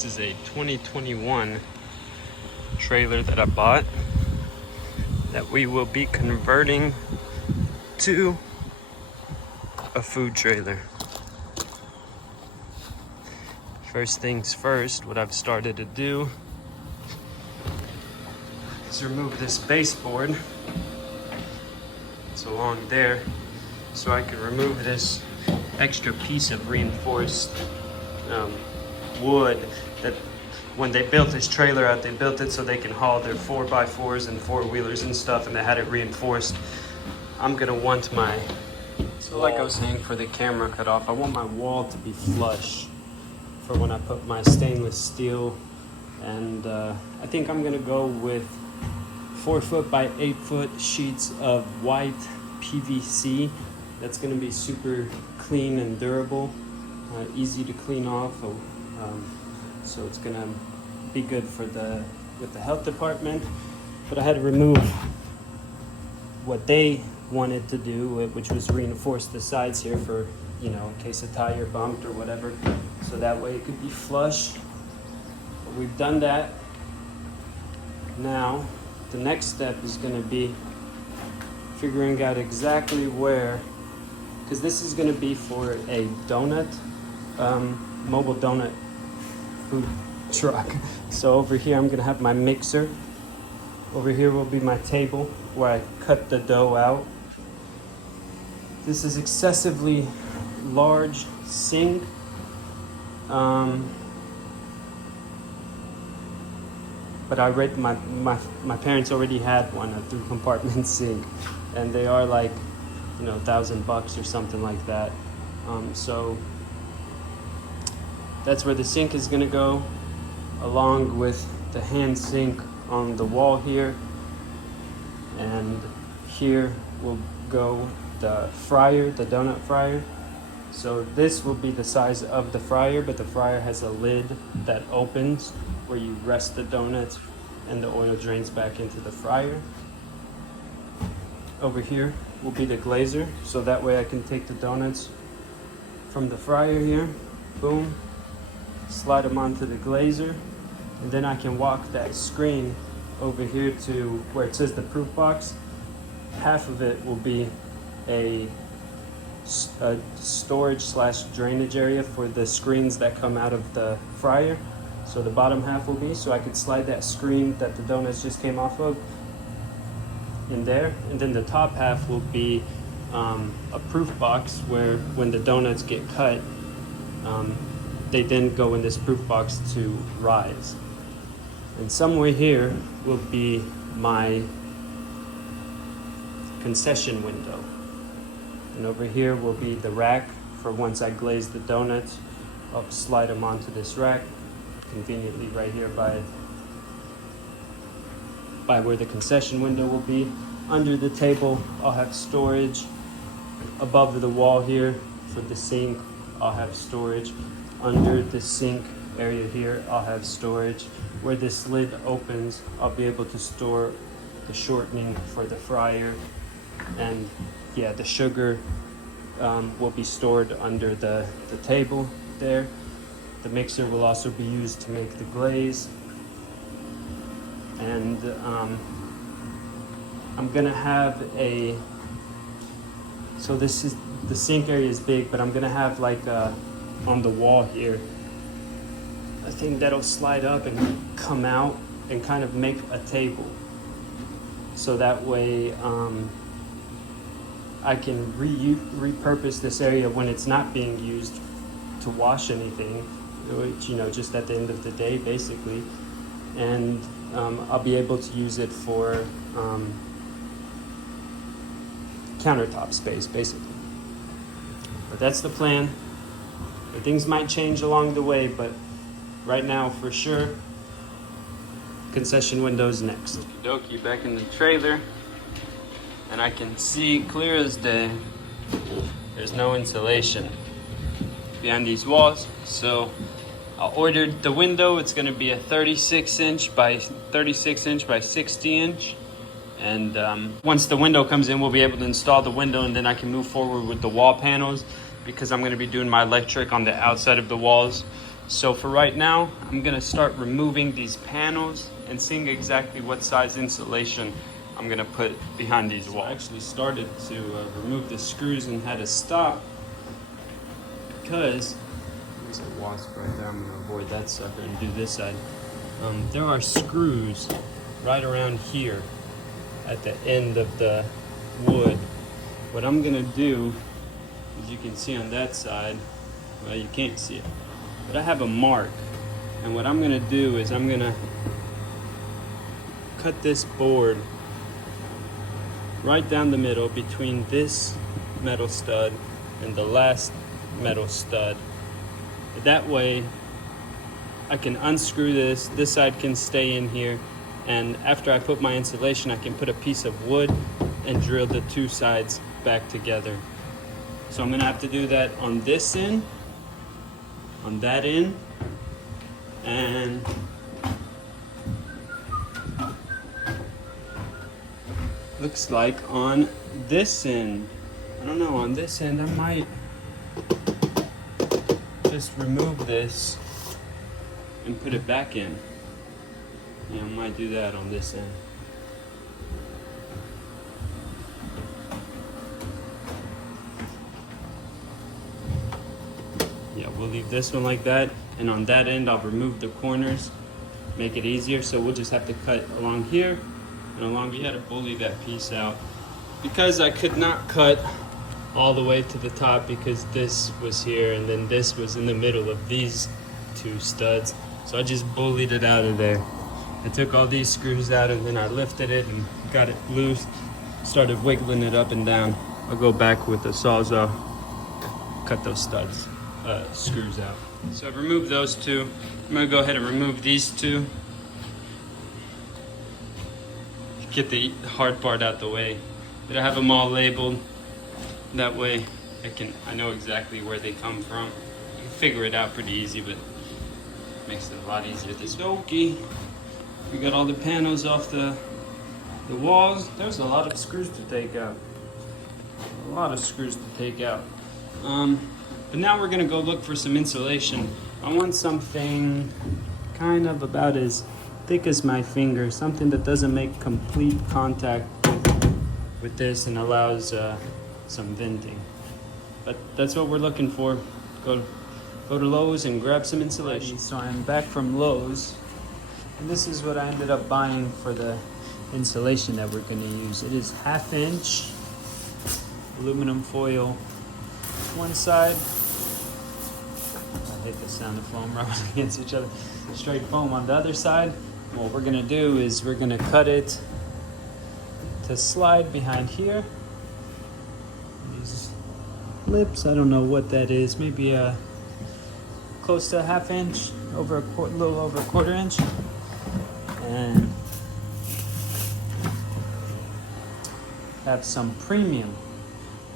This is a 2021 trailer that I bought that we will be converting to a food trailer. First things first, what I've started to do is remove this baseboard. It's along there, so I can remove this extra piece of reinforced wood that when they built this trailer out, they built it so they can haul their 4x4s and four-wheelers and stuff, and they had it reinforced. I'm gonna want my, so like I was saying for the camera cut off, I want my wall to be flush for when I put my stainless steel, and I think I'm gonna go with 4 foot by 8 foot sheets of white PVC. That's gonna be super clean and durable, easy to clean off. So it's gonna be good for with the health department. But I had to remove what they wanted to do, which was reinforce the sides here for, in case a tire bumped or whatever, so that way it could be flush. But we've done that. Now the next step is going to be figuring out exactly where, because this is going to be for a donut, mobile donut food truck. So over here I'm going to have my mixer. Over here will be my table where I cut the dough out. This is excessively large sink. But I read my parents already had one, a 3-compartment sink, and they are like, $1,000 or something like that. So that's where the sink is gonna go, along with the hand sink on the wall here. And here will go the fryer, the donut fryer. So this will be the size of the fryer, but the fryer has a lid that opens where you rest the donuts and the oil drains back into the fryer. Over here will be the glazer, so that way I can take the donuts from the fryer here, boom, slide them onto the glazer, and then I can walk that screen over here to where it says the proof box. Half of it will be a storage / drainage area for the screens that come out of the fryer. So the bottom half will be, so I could slide that screen that the donuts just came off of in there. And then the top half will be a proof box where when the donuts get cut, they then go in this proof box to rise. And somewhere here will be my concession window. And over here will be the rack for once I glaze the donuts. I'll slide them onto this rack, conveniently right here by where the concession window will be. Under the table, I'll have storage. Above the wall here for the sink, I'll have storage. Under the sink area here, I'll have storage. Where this lid opens, I'll be able to store the shortening for the fryer. And yeah, the sugar will be stored under the table there. The mixer will also be used to make the glaze. And I'm gonna have so this is, the sink area is big, but I'm gonna have like on the wall here, a thing that'll slide up and come out and kind of make a table. So that way I can repurpose this area when it's not being used to wash anything, which, just at the end of the day, basically. And I'll be able to use it for countertop space, basically. But that's the plan. Things might change along the way, but right now, for sure, concession window's next. Okie dokie, back in the trailer, and I can see clear as day, there's no insulation behind these walls. So I ordered the window. It's gonna be a 36 inch by 60 inch. And once the window comes in, we'll be able to install the window, and then I can move forward with the wall panels, because I'm gonna be doing my electric on the outside of the walls. So for right now, I'm gonna start removing these panels and seeing exactly what size insulation I'm gonna put behind these walls. I actually started to remove the screws and had to stop because there's a wasp right there. I'm gonna avoid that sucker and do this side. There are screws right around here at the end of the wood. What I'm gonna do, as you can see on that side, well, you can't see it, but I have a mark. And what I'm gonna do is I'm gonna cut this board right down the middle between this metal stud and the last metal stud. That way I can unscrew this side can stay in here, and after I put my insulation I can put a piece of wood and drill the two sides back together. So I'm gonna have to do that on this end, on that end, and looks like on this end. I don't know, on this end I might just remove this and put it back in. Yeah, I might do that on this end. Yeah, we'll leave this one like that, and on that end I'll remove the corners, make it easier. So we'll just have to cut along here and along here to bully that piece out. Because I could not cut all the way to the top because this was here and then this was in the middle of these two studs, so I just bullied it out of there. I took all these screws out and then I lifted it and got it loose, started wiggling it up and down. I'll go back with the Sawzall, cut those screws out. So I've removed those two. I'm gonna go ahead and remove these two. Get the hard part out the way. But I have them all labeled. That way I know exactly where they come from. You can figure it out pretty easy, but it makes it a lot easier this way. We got all the panels off the walls. There's a lot of screws to take out. A lot of screws to take out. But now we're gonna go look for some insulation. I want something kind of about as thick as my finger, something that doesn't make complete contact with this and allows some venting. But that's what we're looking for. Go to Lowe's and grab some insulation. So I'm back from Lowe's, and this is what I ended up buying for the insulation that we're going to use. It is 1/2 inch aluminum foil one side. I hate the sound of foam rubbing against each other. Straight foam on the other side. What we're going to do is we're going to cut it to slide behind here. These lips, I don't know what that is, maybe close to 1/2 inch, little over a 1/4 inch. And have some premium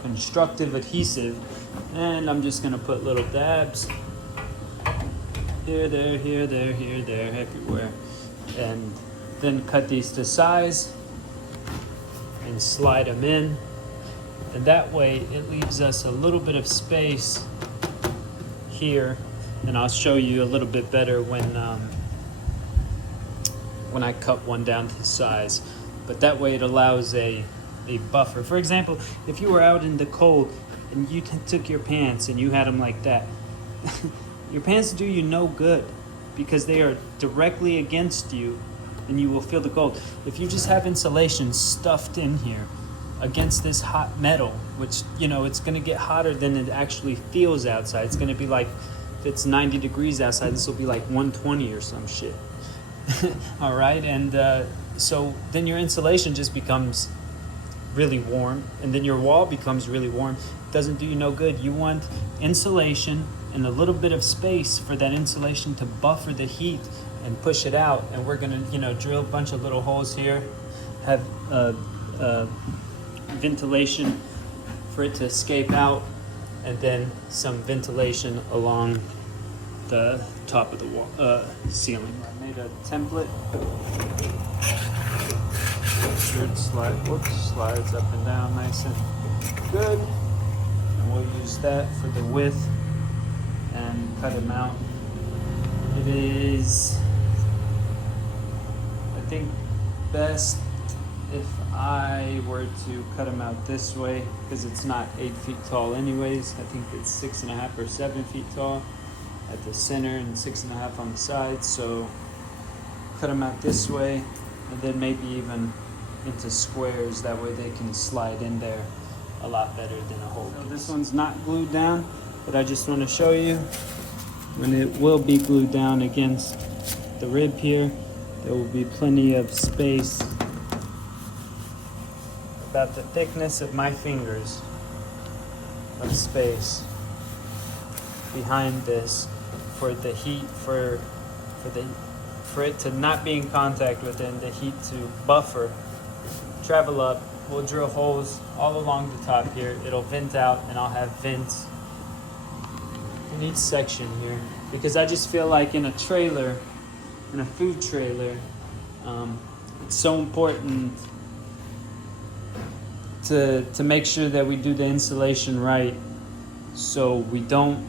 constructive adhesive, and I'm just gonna put little dabs here, there, here, there, here, there, everywhere, and then cut these to size and slide them in, and that way it leaves us a little bit of space here, and I'll show you a little bit better when I cut one down to size. But that way it allows a buffer. For example, if you were out in the cold and you took your pants and you had them like that, your pants do you no good because they are directly against you and you will feel the cold. If you just have insulation stuffed in here against this hot metal, which, you know, it's going to get hotter than it actually feels outside. It's going to be like, if it's 90 degrees outside, this will be like 120 or some shit. All right, and so then your insulation just becomes really warm, and then your wall becomes really warm. It doesn't do you no good. You want insulation and a little bit of space for that insulation to buffer the heat and push it out. And we're gonna, you know, drill a bunch of little holes here, have ventilation for it to escape out, and then some ventilation along the top of the wall, ceiling. I made a template. Sure it slides up and down nice and good. And we'll use that for the width and cut them out It is, I think, best if I were to cut them out this way, because it's not 8 feet tall anyways. I think it's 6.5 or 7 feet tall at the center and 6.5 on the sides. So cut them out this way, and then maybe even into squares. That way they can slide in there a lot better than a whole piece. So this one's not glued down, but I just want to show you when it will be glued down against the rib here. There will be plenty of space, about the thickness of my fingers of space behind this for the heat, for it to not be in contact with it, and the heat to buffer, travel up. We'll drill holes all along the top here. It'll vent out, and I'll have vents in each section here, because I just feel like in a trailer, in a food trailer, it's so important to make sure that we do the insulation right, so we don't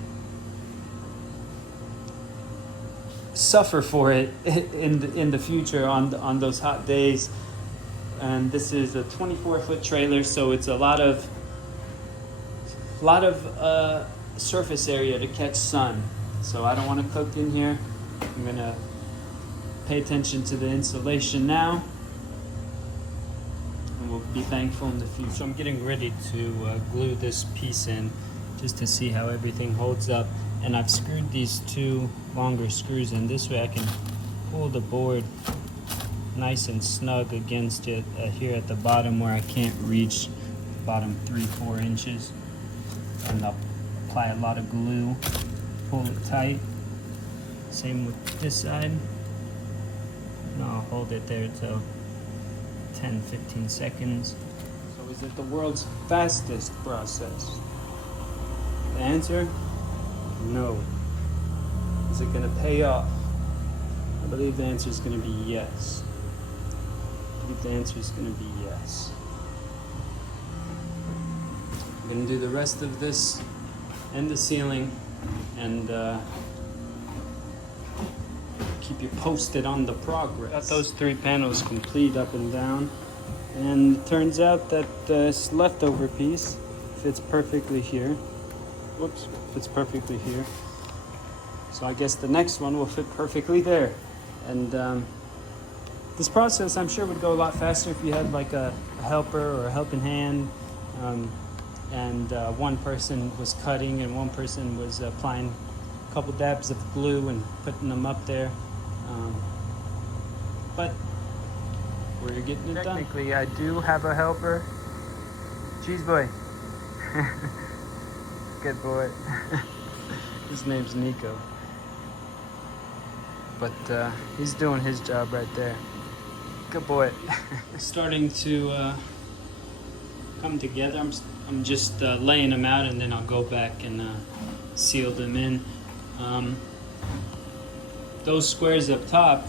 suffer for it in the future on those hot days. And this is a 24-foot trailer, so it's a lot of surface area to catch sun. So I don't want to cook in here. I'm gonna pay attention to the insulation now, and we'll be thankful in the future. So I'm getting ready to glue this piece in, just to see how everything holds up. And I've screwed these 2 longer screws in. This way I can pull the board nice and snug against it here at the bottom, where I can't reach the bottom 3-4 inches. And I'll apply a lot of glue, pull it tight. Same with this side. And I'll hold it there till 10-15 seconds. So is it the world's fastest process? The answer? No. Is it going to pay off? I believe the answer is going to be yes. I believe the answer is going to be yes. I'm going to do the rest of this and the ceiling, and keep you posted on the progress. Got those 3 panels complete up and down, and it turns out that this leftover piece fits perfectly here. Whoops, fits perfectly here. So I guess the next one will fit perfectly there. And this process, I'm sure, would go a lot faster if you had like a helper or a helping hand, and one person was cutting and one person was applying a couple dabs of glue and putting them up there. But we're getting it done. Technically, I do have a helper. Cheese boy. Good boy. His name's Nico. But he's doing his job right there. Good boy. Starting to come together. I'm just laying them out, and then I'll go back and seal them in. Those squares up top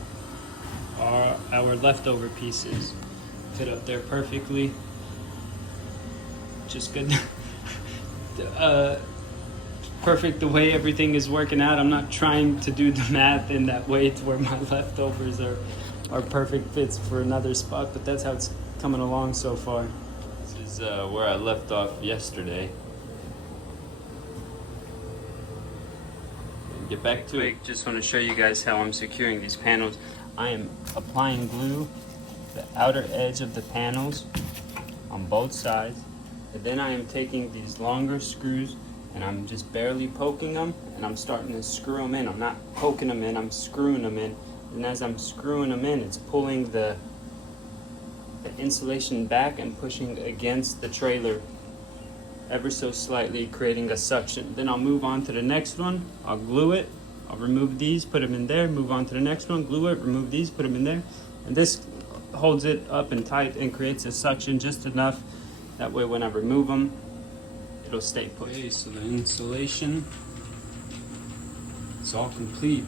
are our leftover pieces. Fit up there perfectly. Just good. Perfect the way everything is working out. I'm not trying to do the math in that way to where my leftovers are perfect fits for another spot, but that's how it's coming along so far. This is where I left off yesterday. Get back to it. Just want to show you guys how I'm securing these panels. I am applying glue to the outer edge of the panels on both sides. And then I am taking these longer screws, and I'm just barely poking them, and I'm starting to screw them in. I'm not poking them in, I'm screwing them in. And as I'm screwing them in, it's pulling the insulation back and pushing against the trailer ever so slightly, creating a suction. Then I'll move on to the next one. I'll glue it. I'll remove these, put them in there, move on to the next one, glue it, remove these, put them in there. And this holds it up and tight and creates a suction just enough. That way when I remove them, it'll stay put. Okay, so the insulation is all complete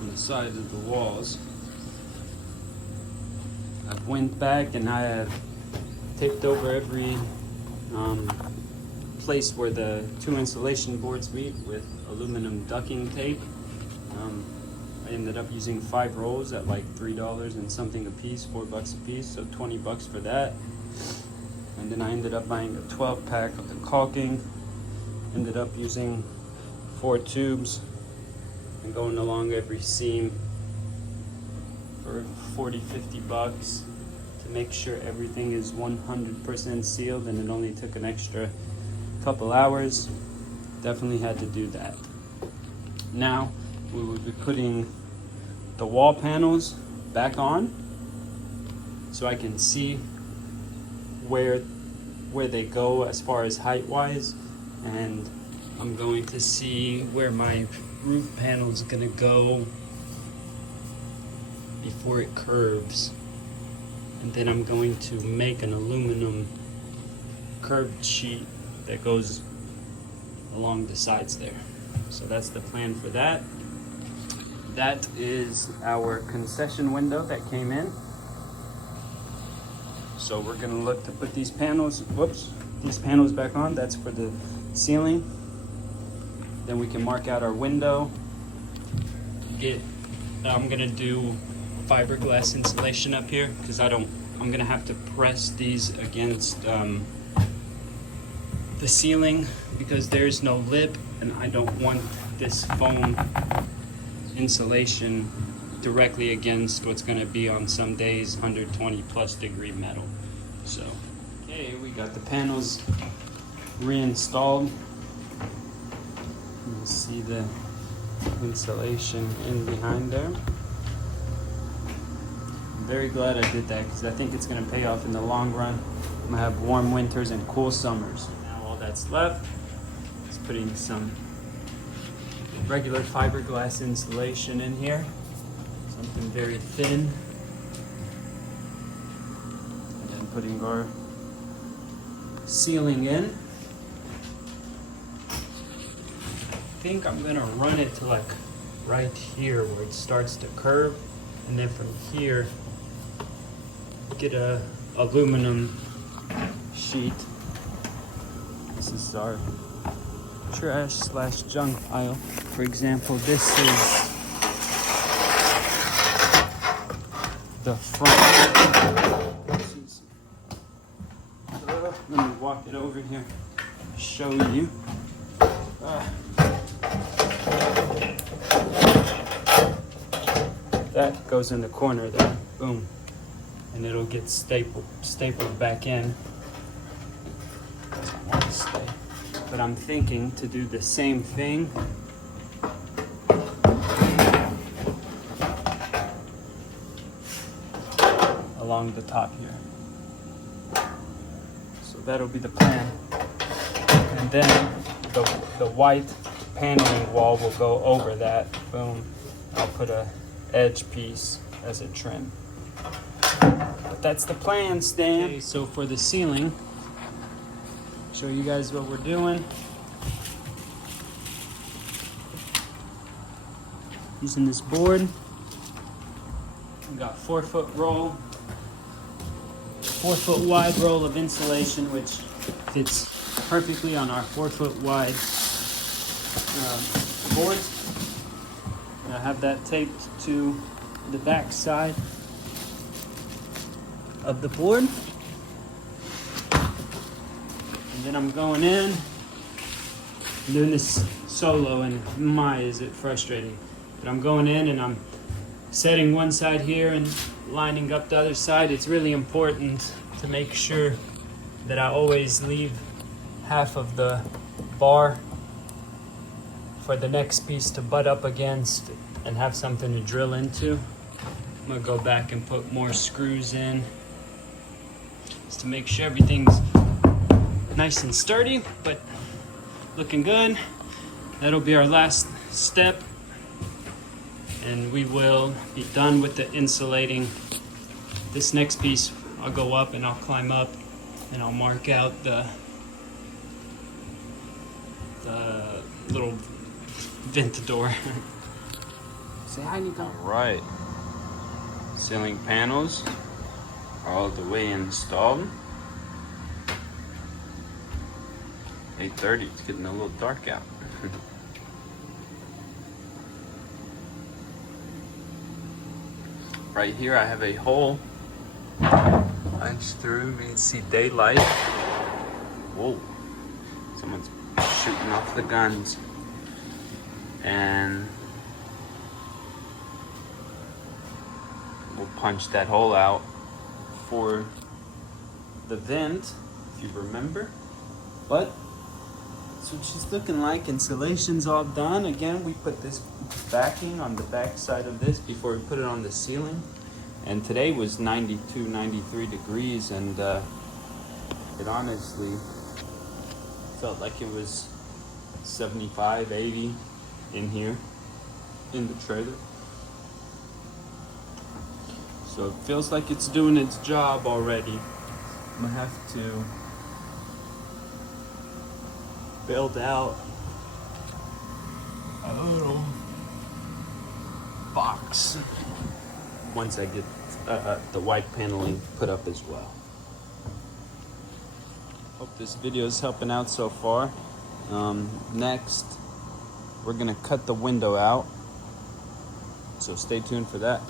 on the sides of the walls. I've went back and I have taped over every place where the 2 insulation boards meet with aluminum ducking tape. I ended up using 5 rolls at like $3 and something a piece, $4 a piece, so 20 bucks for that. And then I ended up buying a 12 pack of the caulking. Ended up using 4 tubes and going along every seam for 40-50 bucks to make sure everything is 100% sealed, and it only took an extra couple hours. Definitely had to do that. Now we will be putting the wall panels back on so I can see where they go as far as height wise, and I'm going to see where my roof panel is gonna go before it curves, and then I'm going to make an aluminum curved sheet that goes along the sides there. So that's the plan for that. That is our concession window that came in. So we're gonna look to put these panels, these panels back on. That's for the ceiling. Then we can mark out our window. I'm gonna do fiberglass insulation up here because I'm gonna have to press these against the ceiling because there's no lip, and I don't want this foam insulation directly against what's going to be on some days 120 plus degree metal. So okay, we got the panels reinstalled. You can see the insulation in behind there. I'm very glad I did that because I think it's going to pay off in the long run. I'm going to have warm winters and cool summers. Now all that's left is putting some regular fiberglass insulation in here, something very thin, and then putting our ceiling in. I think I'm gonna run it to like right here where it starts to curve, and then from here get a aluminum sheet. This is our trash / junk pile. For example, this is the front. Let me walk it over here, show you. That goes in the corner there, boom, and it'll get stapled back in. I want to stay. But I'm thinking to do the same thing along the top here. So that'll be the plan. And then the white paneling wall will go over that. Boom. I'll put a edge piece as a trim. But that's the plan, Stan. Okay, so for the ceiling, show you guys what we're doing. Using this board. We got 4-foot roll, 4-foot wide roll of insulation, which fits perfectly on our 4-foot wide board. And I have that taped to the back side of the board. And then I'm going in, I'm doing this solo, and my, is it frustrating. But I'm going in and I'm setting one side here and lining up the other side. It's really important to make sure that I always leave half of the bar for the next piece to butt up against and have something to drill into. I'm gonna go back and put more screws in just to make sure everything's nice and sturdy, but looking good. That'll be our last step, and we will be done with the insulating. This next piece, I'll go up and I'll climb up and I'll mark out the little ventador. Say hi, Nico. All right. Ceiling panels are all the way installed. 8:30, it's getting a little dark out. Right here I have a hole punched through. You can see daylight. Whoa, someone's shooting off the guns. And we'll punch that hole out for the vent, if you remember. But that's what she's looking like. Insulation's all done. Again, we put this backing on the back side of this before we put it on the ceiling. And today was 92, 93 degrees, and it honestly felt like it was 75, 80 in here, in the trailer. So it feels like it's doing its job already. I'm gonna have to build out a little box once I get the white paneling put up as well. Hope this video is helping out so far. Next, we're gonna cut the window out, so stay tuned for that.